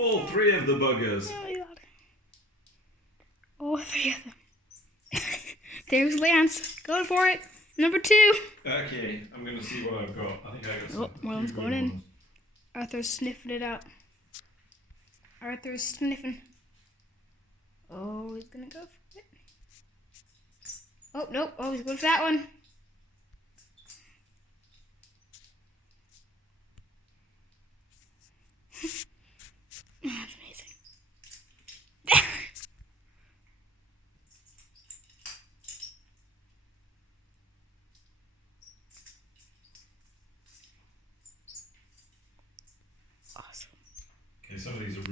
All three of the buggers. Oh my god. All three of them. There's Lance. Going for it. Number 2. Okay, I'm going to see what I've got. I think I got some. Oh, one of them's going in. Arthur's sniffing it out. Arthur's sniffing. Oh, he's gonna go for it. Oh, nope. Oh, he's going for that one. That's amazing. Awesome. Okay, some of these are